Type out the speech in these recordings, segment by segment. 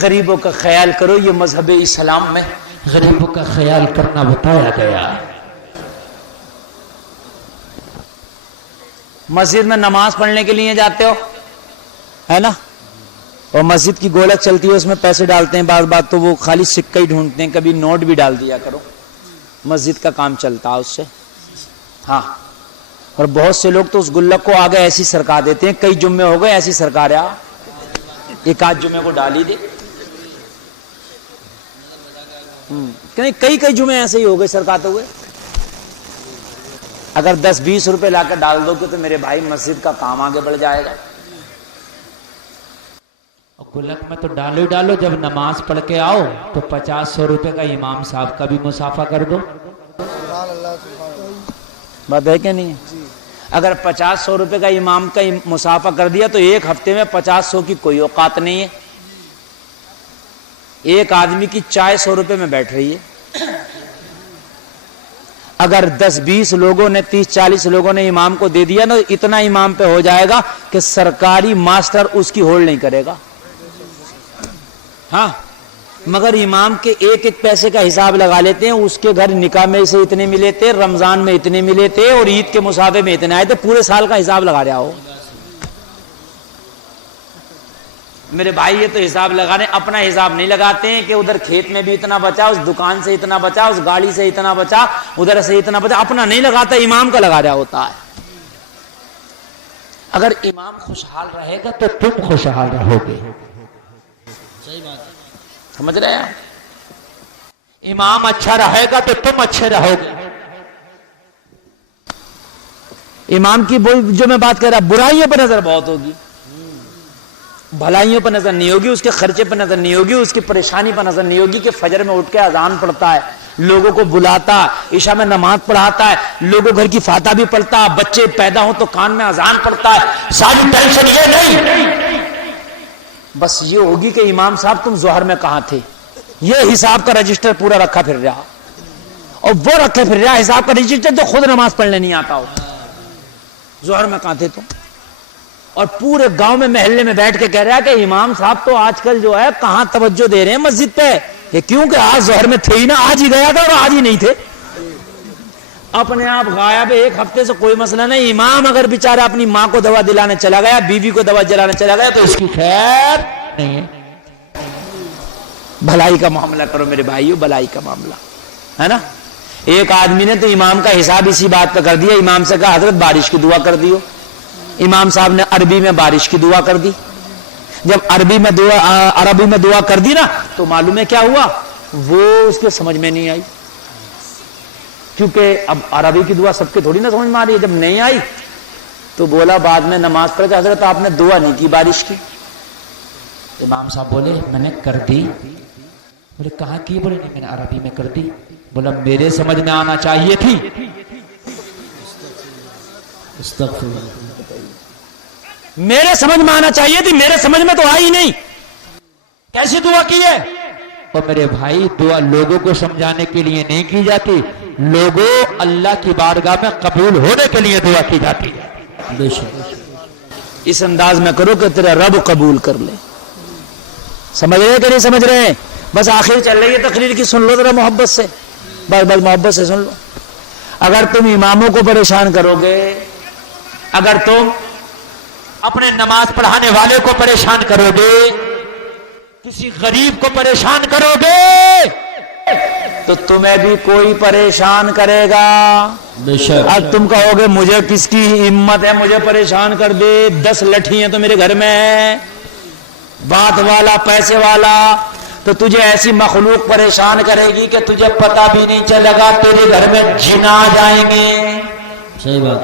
غریبوں کا خیال کرو، یہ مذہب اسلام میں غریبوں کا خیال کرنا بتایا گیا۔ مسجد میں نماز پڑھنے کے لیے جاتے ہو، ہے نا، اور مسجد کی گولک چلتی ہے، اس میں پیسے ڈالتے ہیں، بعض بات تو وہ خالی سکہ ہی ڈھونڈتے ہیں، کبھی نوٹ بھی ڈال دیا کرو، مسجد کا کام چلتا ہے اس سے۔ ہاں، اور بہت سے لوگ تو اس گلک کو آگے ایسی سرکا دیتے ہیں، کئی جمعے ہو گئے ایسی سرکا رہا، ایک آدھ جمعے کو ڈال ہی دے، کئی جمعے ایسے ہی ہو گئے سرکاتے ہوئے۔ اگر 10-20 روپے لا کر ڈال دو گے تو میرے بھائی مسجد کا کام آگے بڑھ جائے گا۔ گلک میں تو ڈالو ہی ڈالو، جب نماز پڑھ کے آؤ تو 50-100 روپے کا امام صاحب کا بھی مسافہ کر دو۔ بات ہے کہ نہیں ہے؟ اگر 50-100 روپے کا امام کا مسافہ کر دیا تو ایک ہفتے میں 50-100 کی کوئی اوقات نہیں ہے، ایک آدمی کی چائے 100 روپے میں بیٹھ رہی ہے۔ اگر 10-20 لوگوں نے 30-40 لوگوں نے امام کو دے دیا نا، اتنا امام پہ ہو جائے گا کہ سرکاری ماسٹر اس کی ہولڈ نہیں کرے گا۔ ہاں، مگر امام کے ایک ایک پیسے کا حساب لگا لیتے ہیں، اس کے گھر نکاح میں سے اتنے ملے تھے، رمضان میں اتنے ملے تھے، اور عید کے مسافے میں اتنے آئے تھے، پورے سال کا حساب لگا رہا ہو۔ میرے بھائی یہ تو حساب لگانے، اپنا حساب نہیں لگاتے ہیں کہ ادھر کھیت میں بھی اتنا بچا، اس دکان سے اتنا بچا، اس گاڑی سے اتنا بچا، ادھر سے اتنا بچا، اپنا نہیں لگاتا، امام کا لگا رہا ہوتا ہے۔ اگر امام خوشحال رہے گا تو تم خوشحال رہو گے، سمجھ رہے ہیں؟ امام اچھا رہے گا تو تم اچھے رہو گے۔ امام کی جو میں بات کر رہا، برائیوں پر نظر بہت ہوگی، بھلائیوں پر نظر نہیں ہوگی، اس کے خرچے پر نظر نہیں ہوگی، اس کی پریشانی پر نظر نہیں ہوگی کہ فجر میں اٹھ کے اذان پڑھتا ہے، لوگوں کو بلاتا، عشاء میں نماز پڑھاتا ہے، لوگوں گھر کی فاتحہ بھی پڑھتا ہے، بچے پیدا ہوں تو کان میں اذان پڑھتا ہے، ساری ٹینشن یہ نہیں، بس یہ ہوگی کہ امام صاحب تم ظہر میں کہاں تھے، یہ حساب کا رجسٹر پورا رکھا پھر رہا، اور وہ رکھے پھر رہا حساب کا رجسٹر جو خود نماز پڑھنے نہیں آتا ہو، ظہر میں کہاں تھے تم، اور پورے گاؤں میں محلے میں بیٹھ کے کہہ رہا ہے کہ امام صاحب تو آج کل جو ہے کہاں توجہ دے رہے ہیں مسجد پہ، یہ کیوں کہ آج ظہر میں تھے ہی نا، آج ہی گیا تھا اور آج ہی نہیں تھے، اپنے آپ غائب ہے، ایک ہفتے سے کوئی مسئلہ نہیں۔ امام اگر بیچارہ اپنی ماں کو دوا دلانے چلا گیا، بیوی کو دوا دلانے چلا گیا تو اس کی خیر نہیں ہے۔ بھلائی کا معاملہ کرو میرے بھائیو، بھلائی کا معاملہ ہے نا۔ ایک آدمی نے تو امام کا حساب اسی بات پہ کر دیا، امام سے کہا حضرت بارش کی دعا کر دیو، امام صاحب نے عربی میں بارش کی دعا کر دی، جب عربی میں دعا کر دی نا تو معلوم ہے کیا ہوا، وہ اس کے سمجھ میں نہیں آئی، کیونکہ اب عربی کی دعا سب کے تھوڑی نہ سمجھ میں آ رہی ہے، جب نہیں آئی تو بولا بعد میں نماز پڑھ کے حضرت آپ نے دعا نہیں کی بارش کی، امام صاحب بولے میں نے کر دی، بولے کہاں کی، بولے نہیں میں نے عربی میں کر دی، بولا میرے سمجھ میں آنا چاہیے تھی، میرے سمجھ میں آنا چاہیے تھی، میرے سمجھ میں تو آئی نہیں، کیسی دعا کی ہے؟ اور میرے بھائی دعا لوگوں کو سمجھانے کے لیے نہیں کی جاتی، لوگوں اللہ کی بارگاہ میں قبول ہونے کے لیے دعا کی جاتی ہے۔ اس انداز میں کرو کہ تیرا رب قبول کر لے، سمجھ رہے کہ نہیں سمجھ رہے ہیں؟ بس آخر چل رہی ہے تقریر کی، سن لو ذرا محبت سے، بس محبت سے سن لو۔ اگر تم اماموں کو پریشان کرو گے، اگر تم اپنے نماز پڑھانے والے کو پریشان کرو گے، کسی غریب کو پریشان کرو گے تو تمہیں بھی کوئی پریشان کرے گا۔ اب تم کہو گے مجھے کس کی ہمت ہے مجھے پریشان کر دے، 10 لٹھی ہیں تو میرے گھر میں ہے، بات والا پیسے والا، تو تجھے ایسی مخلوق پریشان کرے گی کہ تجھے پتہ بھی نہیں چلے گا، تیرے گھر میں جن آ جائیں گے۔ صحیح بات،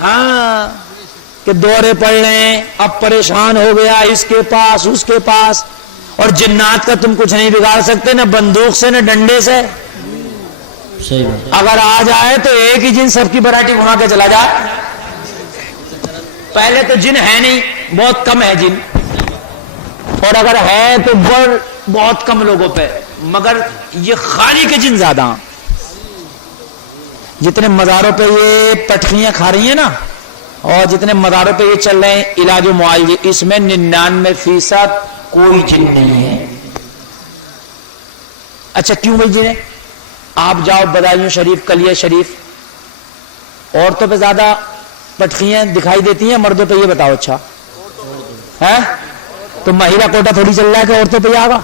ہاں، کہ دورے پڑ لیں، اب پریشان ہو گیا، اس کے پاس اس کے پاس، اور جنات کا تم کچھ نہیں بگاڑ سکتے، نہ بندوق سے نہ ڈنڈے سے، اگر آ جائے تو ایک ہی جن سب کی برائٹی گھما کے چلا جائے۔ پہلے تو جن ہے نہیں، بہت کم ہے جن، اور اگر ہے تو بہت کم لوگوں پہ، مگر یہ خالی کے جن زیادہ ہیں۔ جتنے مزاروں پہ یہ پٹخیاں کھا رہی ہیں نا، اور جتنے مداروں پہ یہ چل رہے ہیں علاج و معالجے، اس میں 99% کوئی جن نہیں ہے۔ اچھا کیوں بھائی جنہیں؟ آپ جاؤ بدایوں شریف، کلیہ شریف، عورتوں پہ زیادہ پٹخیاں دکھائی دیتی ہیں مردوں پہ؟ یہ بتاؤ اچھا ہے تو مہیلا کوٹا تھوڑی چل رہا ہے کہ عورتوں پہ آ گا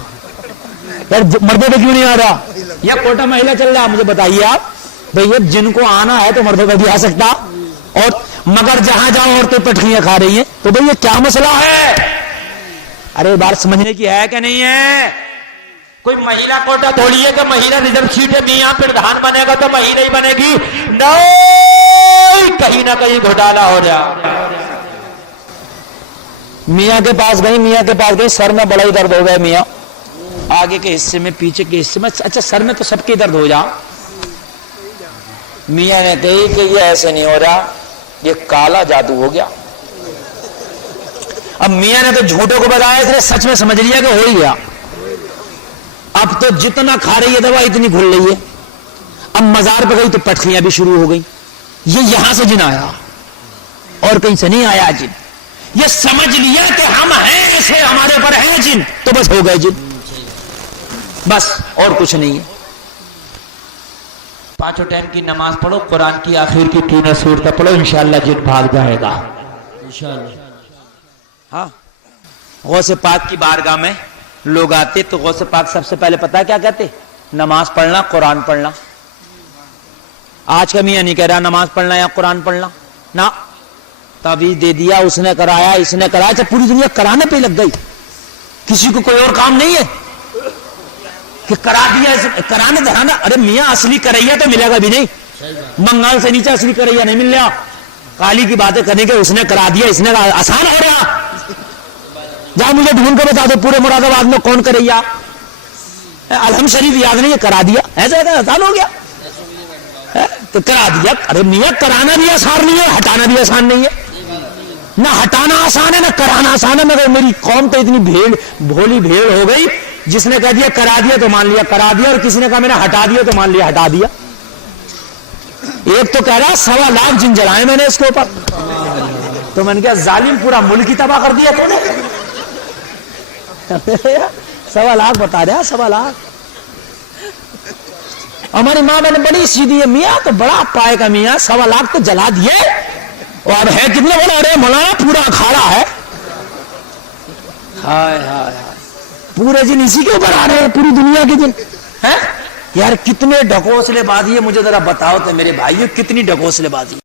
یار، مردوں پہ کیوں نہیں آ رہا؟ یا کوٹا مہیلا چل رہا ہے؟ مجھے بتائیے آپ بھئی، جن کو آنا ہے تو مردوں پہ بھی آ سکتا، اور مگر جہاں جہاں عورتیں پٹخیاں کھا رہی ہیں تو بھئی یہ کیا مسئلہ ہے؟ ارے بات سمجھنے کی ہے کہ نہیں ہے؟ کوئی مہیلا کوٹا تھوڑی ہے کہ مہیلا ریزرو سیٹ ہے، میاں پردھان بنے گا تو مہیلا ہی بنے گی، نہیں، کہیں نہ کہیں گھوٹالہ ہو جائے۔ میاں کے پاس گئی، سر میں بڑا ہی درد ہو گیا میاں، آگے کے حصے میں، پیچھے کے حصے میں، اچھا سر میں تو سب کے درد ہو جا۔ میاں نے کہی کہ یہ ایسے نہیں ہو رہا، یہ کالا جادو ہو گیا۔ اب میاں نے تو جھوٹوں کو بتایا، اس نے سچ میں سمجھ لیا کہ ہو ہی گیا۔ اب تو جتنا کھا رہی ہے دوا اتنی گھل رہی ہے۔ اب مزار پہ گئی تو پٹخیاں بھی شروع ہو گئی۔ یہ یہاں سے جن آیا اور کہیں سے نہیں آیا جن، یہ سمجھ لیا کہ ہم ہیں، اسے ہمارے پر ہیں جن، تو بس ہو گئے جن، بس اور کچھ نہیں ہے۔ پانچوں ٹائم کی نماز پڑھو، قرآن کی آخر کی 3 سورتیں پڑھو، انشاءاللہ جن بھاگ جائے گا انشاءاللہ۔ ہاں، غوث پاک کی بارگاہ میں لوگ آتے تو غوث پاک سب سے پہلے پتا ہے کیا کہتے؟ نماز پڑھنا، قرآن پڑھنا۔ آج کا میاں نہیں کہہ رہا نماز پڑھنا یا قرآن پڑھنا، نہ، تبھی دے دیا، اس نے کرایا، اس نے کرایا، جب پوری دنیا کرانے پہ لگ گئی، کسی کو کوئی اور کام نہیں ہے کہ کرا دیا کرانے دھرانا۔ ارے میاں اصلی کریا تو ملے گا بھی نہیں، منگال سے نیچے اصلی کریا نہیں مل رہا۔ کالی کی باتیں کرنے کے اس نے کرا دیا، اس نے آسان ہو رہا۔ جہاں مجھے ڈھونڈ کے بتا دو پورے مراد آباد میں کون کریا، الحم شریف یاد نہیں ہے، کرا دیا، ایسا آسان ہو گیا تو کرا دیا۔ ارے میاں کرانا بھی آسان نہیں ہے، ہٹانا بھی آسان نہیں ہے، نہ ہٹانا آسان ہے نہ کرانا آسان ہے۔ مگر میری قوم تو اتنی بھولی بھیڑ ہو گئی، جس نے کہہ دیا کرا دیا تو مان لیا کرا دیا، اور کسی نے کہا میں نے ہٹا دیا تو مان لیا ہٹا دیا۔ ایک تو کہہ رہا 1.25 لاکھ جن جلائے میں نے اس کے اوپر، تو میں نے کہا ظالم پورا ملک ہی تباہ کر دیا تو نے۔ 1.25 لاکھ بتا رہا، 1.25 لاکھ۔ ہماری ماں میں نے بڑی سیدھی ہے، میاں تو بڑا پائے کا میاں، 1.25 لاکھ تو جلا دیے، اور ہے کتنے بڑا؟ ارے مولانا پورا اکھاڑا ہے، ہائے ہائے ہائے، پورے جن اسی کے اوپر آ رہے ہیں، پوری دنیا کے جن ہیں۔ یار کتنے ڈھکوسلے بازی ہے، مجھے ذرا بتاؤ تو میرے بھائیو، کتنی ڈھکوسلے بازی